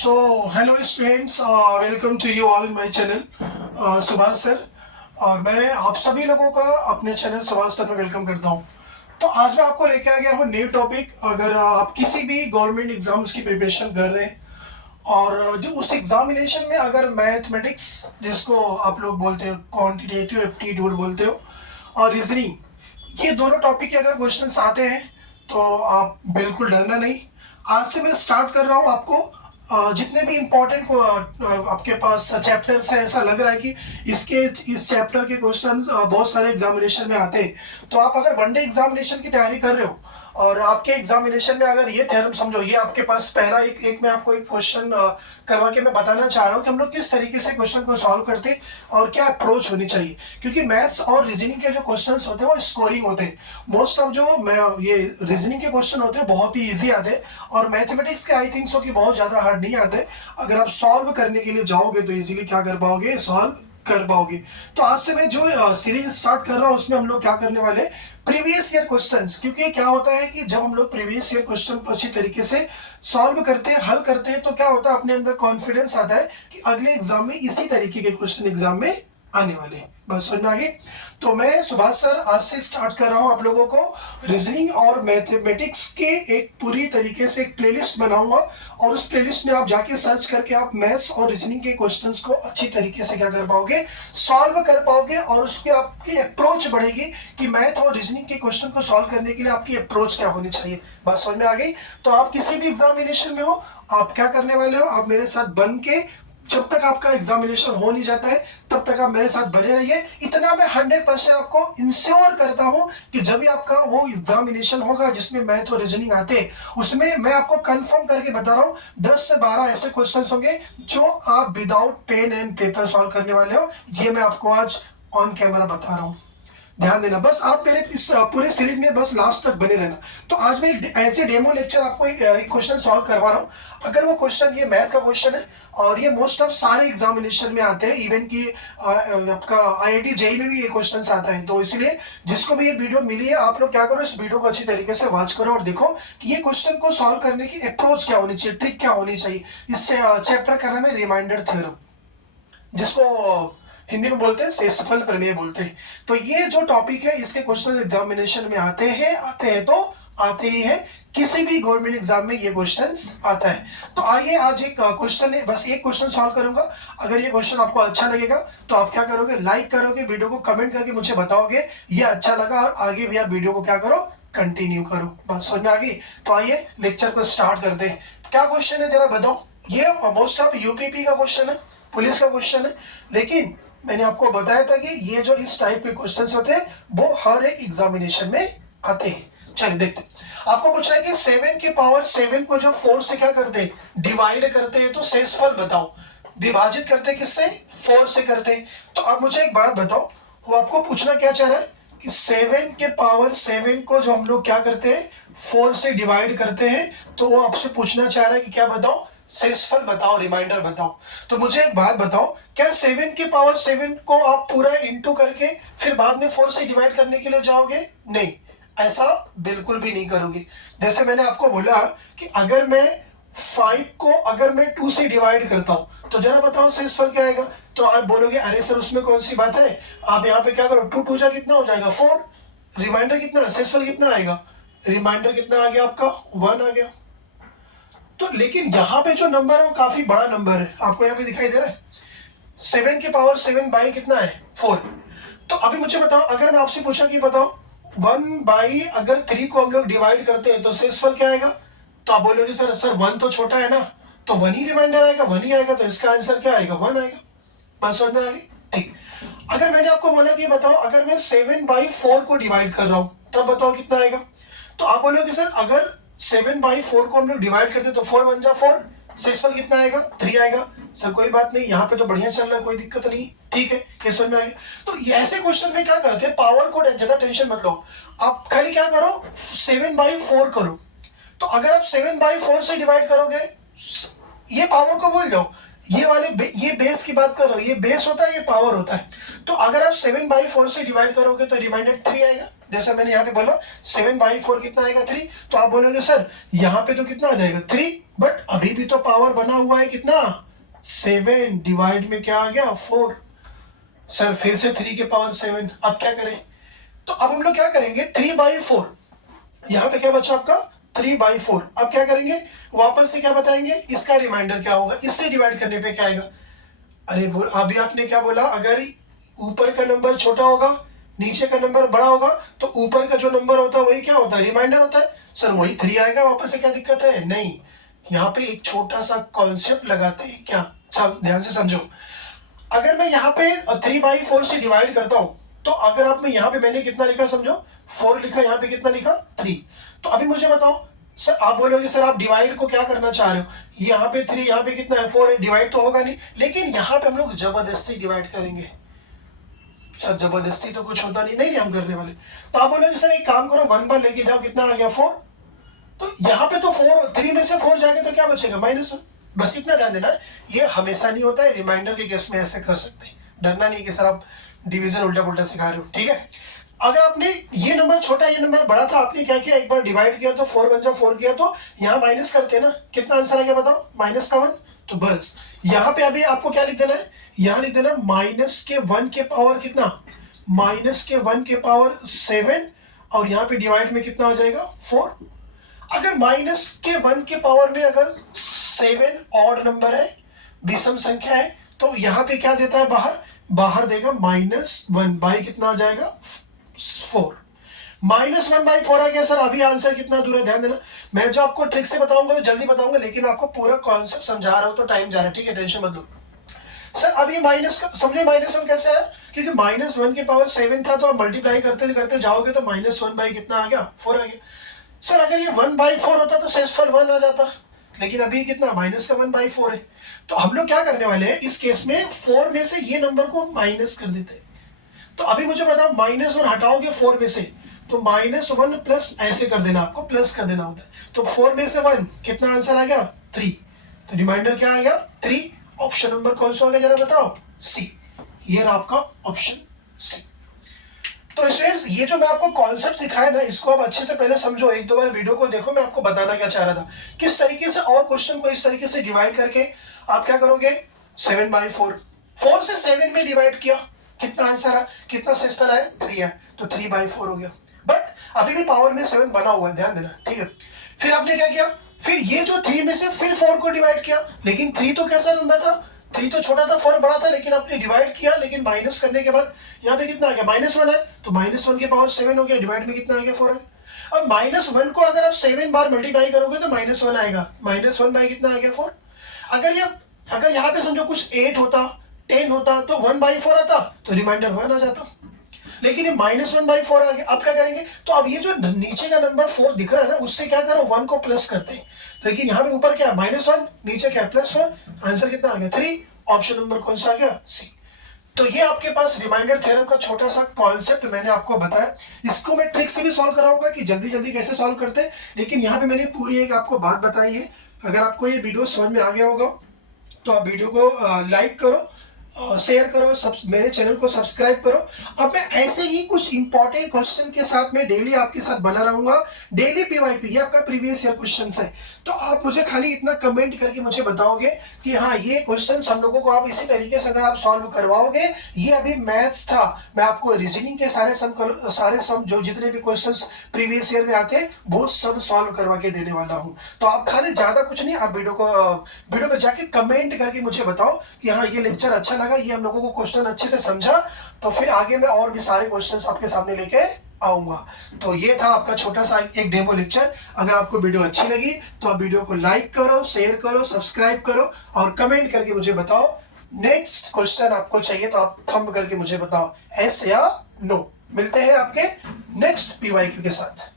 Hello students, welcome to you all my channel Subhash sir. और मैं आप सभी लोगों का अपने चैनल सुभाष सर में वेलकम करता हूँ। तो आज मैं आपको लेके आ गया हूँ न्यू टॉपिक। अगर आप किसी भी गवर्नमेंट एग्जाम्स की प्रिपरेशन कर रहे हैं और जो उस एग्जामिनेशन में अगर मैथमेटिक्स, जिसको आप लोग बोलते हो क्वांटिटेटिव एप्टीट्यूड बोलते हो, और रीजनिंग, ये दोनों टॉपिक के अगर क्वेश्चंस आते हैं तो आप बिल्कुल डरना नहीं। आज से मैं स्टार्ट कर रहा हूँ आपको जितने भी इम्पोर्टेंट को आपके पास चैप्टर्स है, ऐसा लग रहा है कि इस चैप्टर के क्वेश्चन बहुत सारे एग्जामिनेशन में आते हैं। तो आप अगर वनडे एग्जामिनेशन की तैयारी कर रहे हो और आपके एग्जामिनेशन में अगर ये थ्योरम समझो, ये आपके पास पहला एक मैं आपको एक क्वेश्चन करवा के मैं बताना चाह रहा हूँ कि हम लोग किस तरीके से क्वेश्चन को सॉल्व करते हैं और क्या अप्रोच होनी चाहिए। क्योंकि मैथ्स और रीजनिंग के जो क्वेश्चंस होते हैं वो स्कोरिंग होते हैं। मोस्ट ऑफ जो ये रीजनिंग के क्वेश्चन होते हैं बहुत ही ईजी आते हैं और मैथमेटिक्स के आई थिंक सो कि बहुत ज़्यादा हार्ड नहीं आते। अगर आप सॉल्व करने के लिए जाओगे तो इजीली क्या कर पाओगे, सॉल्व कर पाओगे। तो आज से मैं जो सीरीज स्टार्ट कर रहा हूँ उसमें हम लोग क्या करने वाले, प्रीवियस ईयर क्वेश्चंस। क्योंकि क्या होता है कि जब हम लोग प्रीवियस ईयर क्वेश्चन को अच्छी तरीके से सॉल्व करते हैं, हल करते हैं, तो क्या होता है, अपने अंदर कॉन्फिडेंस आता है कि अगले एग्जाम में इसी तरीके के क्वेश्चन एग्जाम में आने वाले हैं। बस समझ में आ गई। तो मैं सुभाष सर आज से स्टार्ट कर रहा हूँ आप लोगों को रीजनिंग और मैथमेटिक्स के एक पूरी तरीके से एक प्लेलिस्ट बनाऊंगा और उस प्लेलिस्ट में आप जाके सर्च करके आप मैथ्स और रीजनिंग के क्वेश्चंस को अच्छी तरीके से क्या कर पाओगे, सॉल्व कर पाओगे। और उसकी आपकी अप्रोच बढ़ेगी कि मैथ और रीजनिंग के क्वेश्चन को सॉल्व करने के लिए आपकी अप्रोच क्या होनी चाहिए। बात समझ में आ गई। तो आप किसी भी एग्जामिनेशन में हो, आप क्या करने वाले हो, आप मेरे साथ बन के जब तक आपका एग्जामिनेशन हो नहीं जाता है तब तक आप मेरे साथ बने रहिए। इतना मैं 100% आपको इंश्योर करता हूं कि जब भी आपका वो एग्जामिनेशन होगा जिसमें मैथ और रीजनिंग आते हैं, उसमें मैं आपको कंफर्म करके बता रहा हूं 10 से 12 ऐसे क्वेश्चंस होंगे जो आप without pen and paper solve करने वाले हो। ये मैं आपको आज ऑन कैमरा बता रहा हूं। ध्यान देना, बस आप मेरे इस पूरे सीरीज में बस लास्ट तक बने रहना। तो आज मैं एक ऐसे डेमो लेक्चर आपको एक क्वेश्चन सॉल्व करवा रहा हूँ। अगर वो क्वेश्चन, ये मैथ का क्वेश्चन है और ये मोस्ट ऑफ सारे एग्जामिनेशन में आते हैं, इवन कि आपका आईआईटी जेईई में भी ये क्वेश्चन आता है। तो इसलिए जिसको भी ये वीडियो मिली है, आप लोग क्या करो, इस वीडियो को अच्छी तरीके से वॉच करो और देखो कि ये क्वेश्चन को सॉल्व करने की अप्रोच क्या होनी चाहिए, ट्रिक क्या होनी चाहिए। इस चैप्टर का नाम है रिमाइंडर थ्योरम, जिसको हिंदी में बोलते हैं शेषफल प्रमेय बोलते हैं। तो ये जो टॉपिक है इसके क्वेश्चन एग्जामिनेशन में आते हैं तो आते ही है। किसी भी गवर्नमेंट एग्जाम में ये क्वेश्चंस आता है। तो आइए आज एक क्वेश्चन है, बस एक क्वेश्चन सॉल्व करूंगा। अगर ये क्वेश्चन आपको अच्छा लगेगा तो आप क्या करोगे, लाइक करोगे, वीडियो को कमेंट करके मुझे बताओगे ये अच्छा लगा और आगे भी आप वीडियो को क्या करो, कंटिन्यू करो। बात समझ में आ गई। तो आइए लेक्चर को स्टार्ट करते हैं। क्या क्वेश्चन है जरा बताओ। ये मोस्ट ऑफ यूपीपी का क्वेश्चन है, पुलिस का क्वेश्चन है, लेकिन मैंने आपको बताया था कि ये जो इस टाइप के क्वेश्चंस होते हैं वो हर एक एग्जामिनेशन में आते हैं। चलिए देखते हैं। आपको पूछ रहा है कि 7 की पावर 7 को जो 4 से क्या करते हैं, डिवाइड करते हैं, तो शेषफल बताओ। विभाजित करते किससे, 4 से करते हैं। तो अब मुझे एक बात बताओ, वो आपको पूछना क्या चाह रहा है कि 7 के पावर 7 को जो हम लोग क्या करते हैं, 4 से डिवाइड करते हैं। तो वो आपसे पूछना चाह रहा है कि क्या बताओ, शेषफल बताओ, रिमाइंडर बताओ। तो मुझे एक बात बताओ, क्या 7 की पावर 7 को आप पूरा इंटू करके फिर बाद में 4 से डिवाइड करने के लिए जाओगे? नहीं, ऐसा बिल्कुल भी नहीं करोगे। जैसे मैंने आपको बोला कि अगर मैं 5 को अगर मैं 2 से डिवाइड करता हूं तो जरा बताओ शेषफल क्या आएगा। तो आप बोलोगे अरे सर उसमें कौन सी बात है, आप यहाँ पे क्या करो, 2 2 जा कितना हो जाएगा 4, रिमाइंडर कितना, शेषफल कितना आएगा, रिमाइंडर कितना आ गया आपका 1 आ गया। तो लेकिन यहाँ पे जो नंबर है वो काफी बड़ा नंबर है, आपको यहाँ पे दिखाई दे रहा है। 7 की पावर 7 बाई कितना है 4। तो अभी मुझे बताओ, अगर मैं आपसे पूछा कि बताओ 1 बाई अगर 3 को हम लोग डिवाइड करते हैं तो शेषफल क्या आएगा। तो आप बोलोगे सर 1 तो छोटा है ना, तो 1 ही रिमाइंडर आएगा, 1 ही आएगा, तो इसका आंसर क्या आएगा 1 आएगा। बात समझ में आ गई। ठीक। अगर मैंने आपको बोला कि बताओ अगर मैं 7 बाई 4 को डिवाइड कर रहा हूं तब बताओ कितना आएगा। तो आप बोलोगे सर अगर 7 बाई 4 को हम लोग डिवाइड करते तो 4 बन जा 4, शेषफल कितना आएगा 3 आएगा। सर कोई बात नहीं, यहाँ पे तो बढ़िया चल रहा है, कोई दिक्कत नहीं, ठीक है, ये समझ में आ गया। तो ऐसे क्वेश्चन में क्या करते हैं, पावर को ज्यादा टेंशन मत लो, आप खाली क्या करो 7 बाई 4 करो। तो अगर आप 7 बाई 4 से डिवाइड करोगे, ये पावर को भूल जाओ, ये वाले ये बेस की बात कर रहा हूँ, ये बेस होता है, ये पावर होता है। तो अगर आप 7/4 से डिवाइड करोगे तो रिमाइंडर 3 आएगा। जैसा मैंने यहाँ पे बोला 7/4 कितना आएगा 3। तो आप बोलोगे सर यहाँ पे तो कितना आ जाएगा 3, बट अभी भी तो पावर बना हुआ है कितना 7, डिवाइड में क्या आ गया 4। सर फिर से 3 के पावर 7, अब क्या करें? तो अब हम लोग क्या करेंगे 3/4, यहाँ पे क्या बचा आपका 3/4। अब क्या करेंगे वापस से क्या बताएंगे, इसका रिमाइंडर क्या होगा, इससे डिवाइड करने पे क्या आएगा। अरे अभी आपने क्या बोला, अगर ऊपर का नंबर छोटा होगा नीचे का नंबर बड़ा होगा तो ऊपर का जो नंबर होता है वही क्या होता है, रिमाइंडर होता है। सर वही 3 आएगा वापस से, क्या दिक्कत है? नहीं, यहाँ पे एक छोटा सा कॉन्सेप्ट लगाते हैं, क्या ध्यान से समझो। अगर मैं यहाँ पे 3/4 से डिवाइड करता हूँ तो अगर आप में यहाँ पे मैंने कितना लिखा समझो 4 लिखा, यहाँ पे कितना लिखा 3। तो अभी मुझे बताओ सर, आप बोलोगे सर आप डिवाइड को क्या करना चाह रहे हो, यहाँ पे 3 यहाँ पे कितना है 4 है, डिवाइड तो होगा नहीं। लेकिन यहाँ पे हम लोग जबरदस्ती डिवाइड करेंगे। सर जबरदस्ती तो कुछ होता नहीं, नहीं हम करने वाले। तो आप बोलोगे सर एक काम करो 1 बार लेके जाओ, कितना आ गया 4। तो यहाँ पे तो 3 में से 4 जाएगा तो क्या बचेगा -1। बस इतना ध्यान देना, ये हमेशा नहीं होता है, रिमाइंडर के केस में ऐसे कर सकते हैं। डरना नहीं कि सर आप डिवीजन उल्टा पुल्टा सिखा रहे हो, ठीक है। अगर आपने ये नंबर छोटा ये नंबर बड़ा था, आपने क्या किया एक बार डिवाइड किया तो 4 बन जा 4 किया तो यहाँ माइनस करते हैं ना, कितना आंसर आ गया बताओ -1। तो बस यहाँ पे अभी आपको क्या लिख देना है, यहाँ लिख देना -1 के पावर कितना, -1 के पावर 7 और यहाँ पे डिवाइड में कितना आ जाएगा 4। अगर -1 के पावर में अगर 7 ऑड नंबर है, विषम संख्या है, तो यहाँ पे क्या देता है बाहर देगा -1 बाई कितना आ जाएगा 4। -1/4 आ गया। सर अभी आंसर कितना दूर है, ध्यान देना। मैं जो आपको ट्रिक से बताऊंगा तो जल्दी बताऊंगा, लेकिन आपको पूरा कॉन्सेप्ट समझा रहा हूं तो टाइम जा रहा है, ठीक है, टेंशन मत लो। सर अब ये माइनस का समझे -1 कैसे है, क्योंकि -1 के पावर 7 था तो आप मल्टीप्लाई करते करते जाओगे तो -1 बाई कितना आ गया 4 आ गया। सर अगर ये 1/4 होता तो शेषफल 1 आ जाता, लेकिन अभी कितना -1/4 है। तो हम लोग क्या करने वाले हैं इस केस में, 4 में से ये नंबर को माइनस कर देते हैं। तो अभी मुझे बताओ -1 हटाओगे 4 में से तो -1 प्लस ऐसे कर देना, आपको प्लस कर देना होता है। तो 4 में से 1 कितना आंसर आ गया 3। तो रिमाइंडर क्या आ गया 3। ऑप्शन नंबर कौन सा हो गया जरा बताओ, सी। ये रहा आपका ऑप्शन सी। तो स्टूडेंट्स ये जो मैं आपको कॉन्सेप्ट सिखाया ना, इसको आप अच्छे से पहले समझो, 1-2 बार वीडियो को देखो, मैं आपको बताना क्या चाह रहा था, किस तरीके से और क्वेश्चन को इस तरीके से डिवाइड करके आप क्या करोगे 7/4, 4 से 7 में डिवाइड किया, कितना आंसर है, कितना शेषफल आया 3 है, तो 3/4 हो गया। बट अभी भी पावर में 7 बना हुआ है, ध्यान देना, ठीक है। फिर आपने क्या किया, फिर ये जो 3 में से फिर 4 को डिवाइड किया, लेकिन 3 तो कैसा नंबर था, 3 तो छोटा था 4 बड़ा था, लेकिन आपने डिवाइड किया, लेकिन माइनस करने के बाद यहाँ पे कितना आ गया -1 है, तो -1 के पावर 7 हो गया, डिवाइड में कितना आ गया 4 आ गया। अब -1 को अगर आप 7 बार मल्टीप्लाई करोगे तो -1 आएगा, -1 बाई कितना आ गया 4। अगर यहाँ पे समझो कुछ 8 होता 10 होता तो 1/4 आता, तो रिमाइंडर 1 आ जाता, लेकिन ये -1/4 आ गया। अब क्या करेंगे, तो अब ये जो नीचे का नंबर 4 दिख रहा है ना, उससे क्या करो 1 को प्लस करते हैं, लेकिन यहाँ पे ऊपर क्या है -1, नीचे क्या है +4, आंसर कितना आ गया 3। ऑप्शन नंबर कौन सा आ गया सी। तो ये आपके पास रिमाइंडर थ्योरम का छोटा सा कॉन्सेप्ट मैंने आपको बताया। इसको मैं ट्रिक से भी सॉल्व कराऊंगा कि जल्दी जल्दी कैसे सॉल्व करते हैं, लेकिन यहाँ पे मैंने पूरी एक आपको बात बताई है। अगर आपको ये वीडियो समझ में आ गया होगा तो आप वीडियो को लाइक करो, शेयर करो, मेरे चैनल को सब्सक्राइब करो। अब मैं ऐसे ही कुछ इंपॉर्टेंट क्वेश्चन के साथ मैं डेली आपके साथ बना रहूंगा। डेली पीवाईक्यू, ये आपका प्रीवियस ईयर क्वेश्चन है, तो आप मुझे खाली इतना कमेंट करके मुझे बताओगे कि हाँ ये क्वेश्चन हम लोगों को आप इसी तरीके से अगर आप सॉल्व करवाओगे। ये अभी मैथ्स था, मैं आपको रीजनिंग के सारे सम जो जितने भी क्वेश्चन प्रीवियस ईयर में आते हैं वो सब सॉल्व करवा के देने वाला हूँ। तो आप खाली ज्यादा कुछ नहीं, आप वीडियो पे जाके कमेंट करके मुझे बताओ कि हाँ ये लेक्चर अच्छा लगा, ये हम लोगों को क्वेश्चन अच्छे से समझा, तो फिर आगे मैं और भी सारे क्वेश्चंस आपके सामने लेके आऊंगा। तो ये था आपका छोटा सा एक डेमो लेक्चर। अगर आपको वीडियो अच्छी लगी तो आप वीडियो को लाइक करो, शेयर करो, सब्सक्राइब करो और कमेंट करके मुझे बताओ नेक्स्ट क्वेश्चन आपको चाहिए तो आप थंब करके मुझे बताओ एस या नो। मिलते हैं आपके नेक्स्ट पीवाईक्यू के साथ।